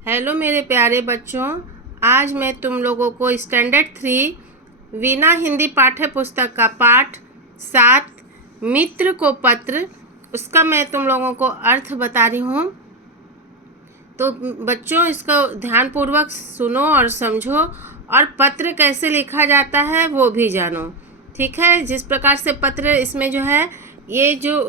Hello मेरे प्यारे बच्चों। आज मैं तुम लोगों को स्टैंडर्ड 3 वीणा हिंदी पाठ्य पुस्तक का पाठ 7 मित्र को पत्र, उसका मैं तुम लोगों को अर्थ बता रही हूँ। तो बच्चों, इसको ध्यानपूर्वक सुनो और समझो, और पत्र कैसे लिखा जाता है वो भी जानो। ठीक है। जिस प्रकार से पत्र, इसमें जो है ये जो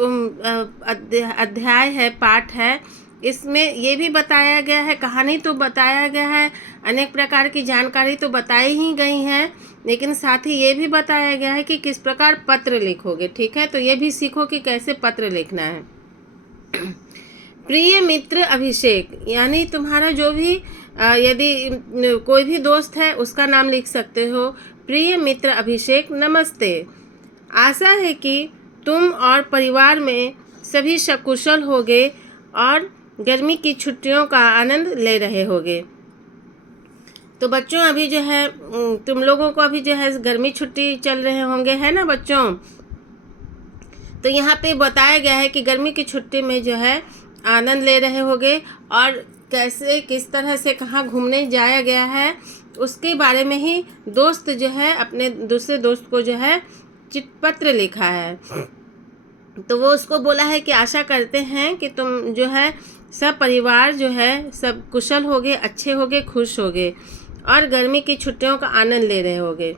अध्याय है, पाठ है, इसमें ये भी बताया गया है, कहानी तो बताया गया है, अनेक प्रकार की जानकारी तो बताई ही गई है, लेकिन साथ ही ये भी बताया गया है कि किस प्रकार पत्र लिखोगे। ठीक है। तो ये भी सीखो कि कैसे पत्र लिखना है। प्रिय मित्र अभिषेक, यानी तुम्हारा जो भी यदि कोई भी दोस्त है उसका नाम लिख सकते हो। प्रिय मित्र अभिषेक, नमस्ते। आशा है कि तुम और परिवार में सभी सकुशल होगे और गर्मी की छुट्टियों का आनंद ले रहे होगे। तो बच्चों, अभी जो है तुम लोगों को अभी जो है गर्मी छुट्टी चल रहे होंगे, है ना बच्चों। तो यहाँ पे बताया गया है कि गर्मी की छुट्टी में जो है आनंद ले रहे होगे, और कैसे किस तरह से कहाँ घूमने जाया गया है उसके बारे में ही दोस्त जो है अपने दूसरे दोस्त को जो है चिट्ठपत्र लिखा है। तो वो उसको बोला है कि आशा करते हैं कि तुम जो है सब परिवार जो है सब कुशल होगे, अच्छे होगे, खुश होगे और गर्मी की छुट्टियों का आनंद ले रहे होगे।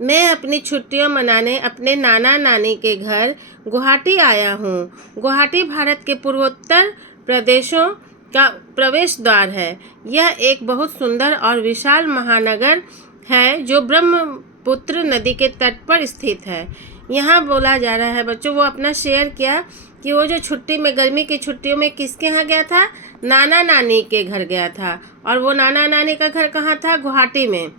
मैं अपनी छुट्टियां मनाने अपने नाना नानी के घर गुवाहाटी आया हूँ। गुवाहाटी भारत के पूर्वोत्तर प्रदेशों का प्रवेश द्वार है। यह एक बहुत सुंदर और विशाल महानगर है जो ब्रह्मपुत्र नदी के तट पर स्थित है। यहाँ बोला जा रहा है बच्चों, वो अपना शेयर किया कि वो जो छुट्टी में, गर्मी की छुट्टियों में किसके यहाँ गया था? नाना नानी के घर गया था। और वो नाना नानी का घर कहाँ था? गुवाहाटी में।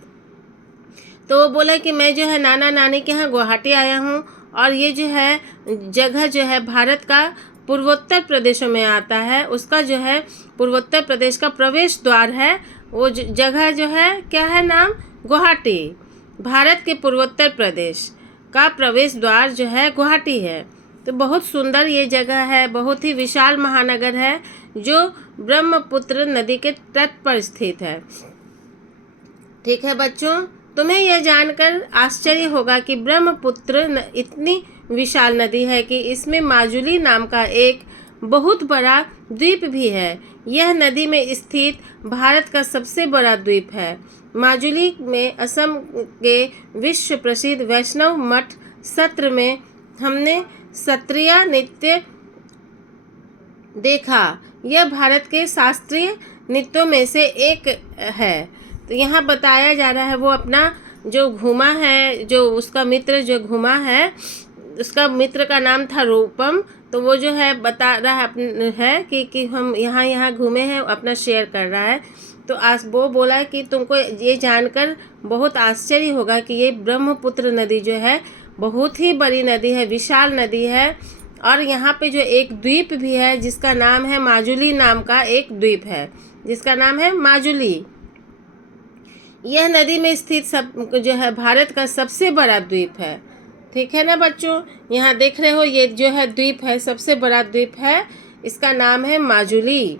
तो वो बोला कि मैं जो है नाना नानी के यहाँ गुवाहाटी आया हूँ, और ये जो है जगह जो है भारत का पूर्वोत्तर प्रदेशों में आता है। उसका जो है पूर्वोत्तर प्रदेश का प्रवेश द्वार है। वो जगह जो है क्या है? नाम गुवाहाटी। भारत के पूर्वोत्तर प्रदेश का प्रवेश द्वार जो है गुवाहाटी है। तो बहुत सुंदर ये जगह है, बहुत ही विशाल महानगर है जो ब्रह्मपुत्र नदी के तट पर स्थित है। ठीक है बच्चों, तुम्हें यह जानकर आश्चर्य होगा कि ब्रह्मपुत्र इतनी विशाल नदी है कि इसमें माजुली नाम का एक बहुत बड़ा द्वीप भी है। यह नदी में स्थित भारत का सबसे बड़ा द्वीप है। माजुली में असम के विश्व प्रसिद्ध वैष्णव मठ सत्र में हमने सत्रिय नृत्य देखा। यह भारत के शास्त्रीय नृत्यों में से एक है। तो यहाँ बताया जा रहा है वो अपना जो घूमा है, जो उसका मित्र जो घूमा है, उसका मित्र का नाम था रूपम। तो वो जो है बता रहा है कि हम यहाँ यहाँ घूमे हैं, अपना शेयर कर रहा है। तो आज वो बोला कि तुमको ये जानकर बहुत आश्चर्य होगा कि ये ब्रह्मपुत्र नदी जो है बहुत ही बड़ी नदी है, विशाल नदी है। और यहाँ पे जो एक द्वीप भी है जिसका नाम है माजुली, नाम का एक द्वीप है जिसका नाम है माजुली। यह नदी में स्थित सब जो है भारत का सबसे बड़ा द्वीप है। ठीक है ना बच्चों, यहाँ देख रहे हो ये जो है द्वीप है, सबसे बड़ा द्वीप है, इसका नाम है माजुली।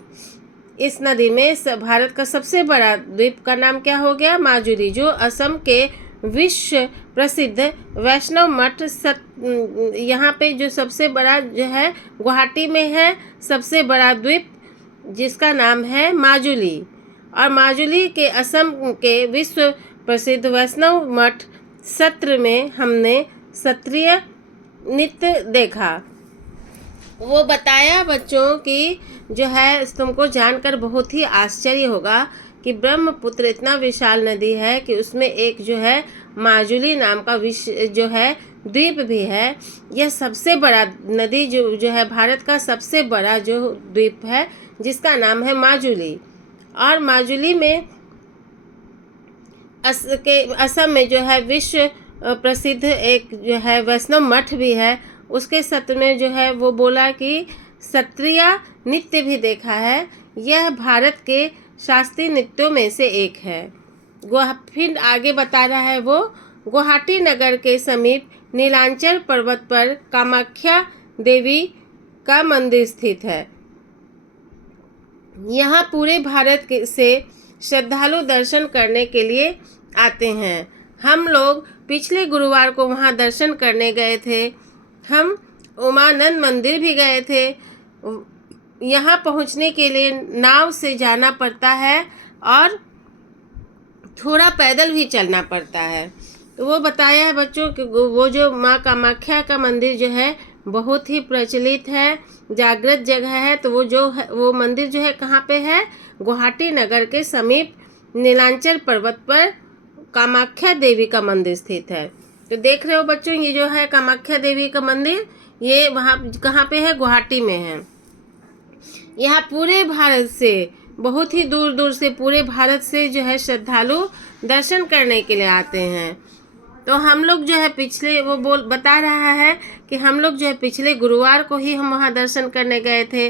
इस नदी में भारत का सबसे बड़ा द्वीप का नाम क्या हो गया? माजुली, जो असम के विश्व प्रसिद्ध वैष्णव मठ यहाँ पे जो सबसे बड़ा जो है गुवाहाटी में है, सबसे बड़ा द्वीप जिसका नाम है माजुली। और माजुली के असम के विश्व प्रसिद्ध वैष्णव मठ सत्र में हमने सत्रिय नृत्य देखा। वो बताया बच्चों कि जो है तुमको जानकर बहुत ही आश्चर्य होगा कि ब्रह्मपुत्र इतना विशाल नदी है कि उसमें एक जो है माजुली नाम का जो है द्वीप भी है। यह सबसे बड़ा नदी जो है भारत का सबसे बड़ा जो द्वीप है जिसका नाम है माजुली। और माजुली में असम में जो है विश्व प्रसिद्ध एक जो है वैष्णव मठ भी है। उसके सत्र में जो है वो बोला कि सत्रिय नृत्य भी देखा है। यह भारत के शास्त्रीय नृत्यों में से एक है। फिर आगे बता रहा है वो, गुवाहाटी नगर के समीप नीलांचल पर्वत पर कामाख्या देवी का मंदिर स्थित है। यहाँ पूरे से श्रद्धालु दर्शन करने के लिए आते हैं। हम लोग पिछले गुरुवार को वहाँ दर्शन करने गए थे। हम उमानंद मंदिर भी गए थे। यहाँ पहुँचने के लिए नाव से जाना पड़ता है और थोड़ा पैदल भी चलना पड़ता है। तो वो बताया है बच्चों कि वो जो माँ कामाख्या का मंदिर जो है बहुत ही प्रचलित है, जागृत जगह है। तो वो मंदिर जो है कहाँ पे है? गुवाहाटी नगर के समीप नीलांचल पर्वत पर कामाख्या देवी का मंदिर स्थित है। तो देख रहे हो बच्चों, ये जो है कामाख्या देवी का मंदिर, ये वहाँ कहाँ पे है? गुवाहाटी में है। यहाँ पूरे भारत से, बहुत ही दूर दूर से, पूरे भारत से जो है श्रद्धालु दर्शन करने के लिए आते हैं। तो हम लोग जो है बता रहा है कि हम लोग जो है पिछले गुरुवार को ही हम वहाँ दर्शन करने गए थे।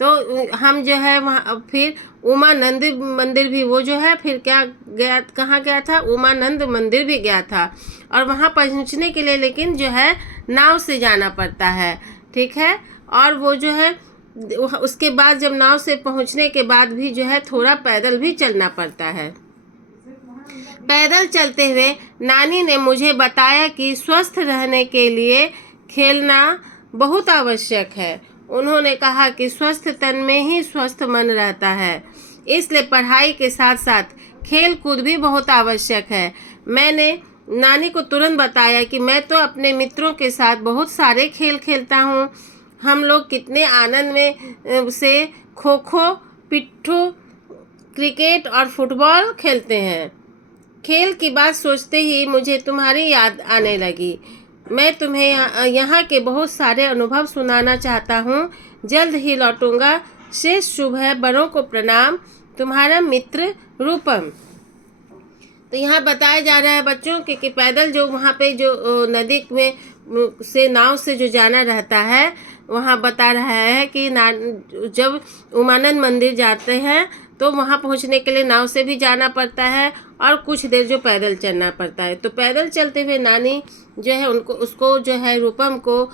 तो हम जो है वहाँ फिर उमानंद मंदिर भी, वो जो है फिर कहाँ गया था? उमानंद मंदिर भी गया था। और वहाँ पहुँचने के लिए लेकिन जो है नाव से जाना पड़ता है, ठीक है। और वो जो है उसके बाद जब नाव से पहुँचने के बाद भी जो है थोड़ा पैदल भी चलना पड़ता है। पैदल चलते हुए नानी ने मुझे बताया कि स्वस्थ रहने के लिए खेलना बहुत आवश्यक है। उन्होंने कहा कि स्वस्थ तन में ही स्वस्थ मन रहता है, इसलिए पढ़ाई के साथ साथ खेल कूद भी बहुत आवश्यक है। मैंने नानी को तुरंत बताया कि मैं तो अपने मित्रों के साथ बहुत सारे खेल खेलता हूँ। हम लोग कितने आनंद में से खो खो, पिट्ठू, क्रिकेट और फुटबॉल खेलते हैं। खेल की बात सोचते ही मुझे तुम्हारी याद आने लगी। मैं तुम्हें यहाँ के बहुत सारे अनुभव सुनाना चाहता हूँ। जल्द ही लौटूंगा। शेष शुभ है, बड़ों को प्रणाम, तुम्हारा मित्र रूपम। तो यहाँ बताया जा रहा है बच्चों कि पैदल जो वहाँ पे जो नदी में से नाव से जो जाना रहता है, वहाँ बता रहा है कि जब उमानंद मंदिर जाते हैं तो वहाँ पहुँचने के लिए नाव से भी जाना पड़ता है और कुछ देर जो पैदल चलना पड़ता है। तो पैदल चलते हुए नानी जो है उसको जो है रूपम को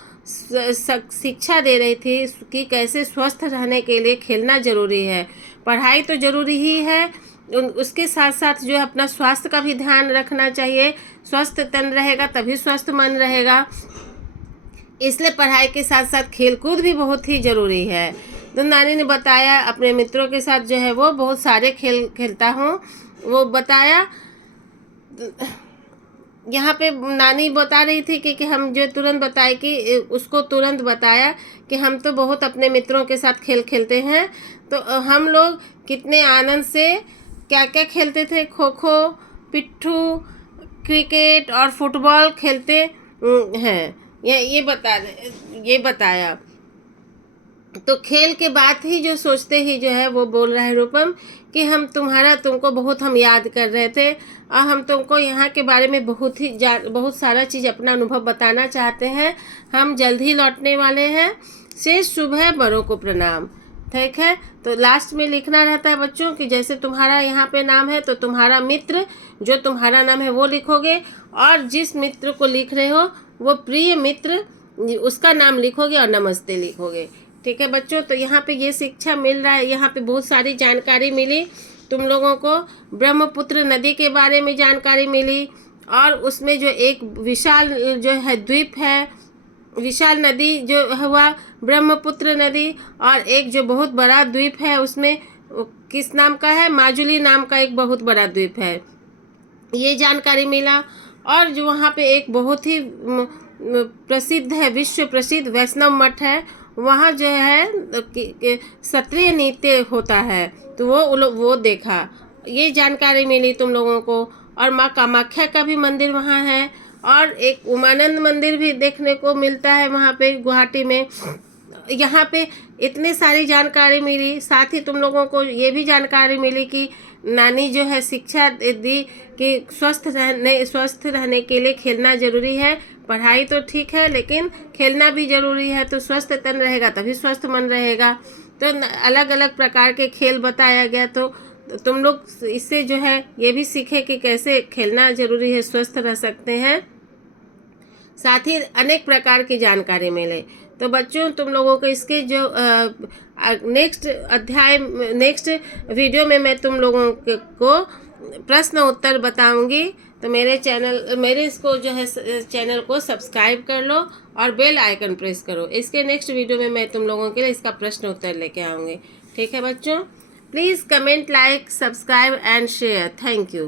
शिक्षा दे रही थी कि कैसे स्वस्थ रहने के लिए खेलना ज़रूरी है। पढ़ाई तो ज़रूरी ही है, उसके साथ साथ जो है अपना स्वास्थ्य का भी ध्यान रखना चाहिए। स्वस्थ तन रहेगा तभी स्वस्थ मन रहेगा, इसलिए पढ़ाई के साथ साथ खेल कूद भी बहुत ही ज़रूरी है। तो नानी ने बताया अपने मित्रों के साथ जो है वो बहुत सारे खेल खेलता हूँ। वो बताया, यहाँ पे नानी बता रही थी कि हम जो तुरंत बताए कि उसको तुरंत बताया कि हम तो बहुत अपने मित्रों के साथ खेल खेलते हैं। तो हम लोग कितने आनंद से क्या क्या खेलते थे? खो खो, पिट्ठू, क्रिकेट और फुटबॉल खेलते हैं। ये बताया। तो खेल के बात ही जो सोचते ही जो है वो बोल रहा है रूपम कि तुमको बहुत हम याद कर रहे थे और हम तुमको यहाँ के बारे में बहुत सारा चीज़ अपना अनुभव बताना चाहते हैं। हम जल्द ही लौटने वाले हैं। शेष शुभ है, बड़ों को प्रणाम, ठीक है। तो लास्ट में लिखना रहता है बच्चों कि जैसे तुम्हारा यहाँ पे नाम है तो तुम्हारा मित्र, जो तुम्हारा नाम है वो लिखोगे, और जिस मित्र को लिख रहे हो वो प्रिय मित्र, उसका नाम लिखोगे और नमस्ते लिखोगे, ठीक है बच्चों। तो यहाँ पे ये शिक्षा मिल रहा है। यहाँ पे बहुत सारी जानकारी मिली तुम लोगों को। ब्रह्मपुत्र नदी के बारे में जानकारी मिली, और उसमें जो एक विशाल जो है द्वीप है, विशाल नदी जो हुआ ब्रह्मपुत्र नदी, और एक जो बहुत बड़ा द्वीप है उसमें किस नाम का है? माजुली नाम का एक बहुत बड़ा द्वीप है, ये जानकारी मिला। और जो वहाँ पे एक बहुत ही प्रसिद्ध है, विश्व प्रसिद्ध वैष्णव मठ है, वहाँ जो है क्षत्रिय नृत्य होता है, तो वो देखा, ये जानकारी मिली तुम लोगों को। और माँ कामाख्या का भी मंदिर वहाँ है, और एक उमानंद मंदिर भी देखने को मिलता है वहाँ पे गुवाहाटी में। यहाँ पे इतने सारी जानकारी मिली। साथ ही तुम लोगों को ये भी जानकारी मिली कि नानी जो है शिक्षा दी कि स्वस्थ रहने के लिए खेलना ज़रूरी है। पढ़ाई तो ठीक है लेकिन खेलना भी ज़रूरी है, तो स्वस्थ तन रहेगा तभी स्वस्थ मन रहेगा। तो अलग अलग प्रकार के खेल बताया गया, तो तुम लोग इससे जो है ये भी सीखे कि कैसे खेलना ज़रूरी है, स्वस्थ रह सकते हैं। साथ ही अनेक प्रकार की जानकारी मिले। तो बच्चों तुम लोगों को इसके जो नेक्स्ट वीडियो में मैं तुम लोगों को प्रश्न उत्तर बताऊंगी। तो मेरे इसको जो है चैनल को सब्सक्राइब कर लो और बेल आइकन प्रेस करो। इसके नेक्स्ट वीडियो में मैं तुम लोगों के लिए इसका प्रश्न उत्तर लेके आऊँगी। ठीक है बच्चों, please comment, like, subscribe and share. Thank you.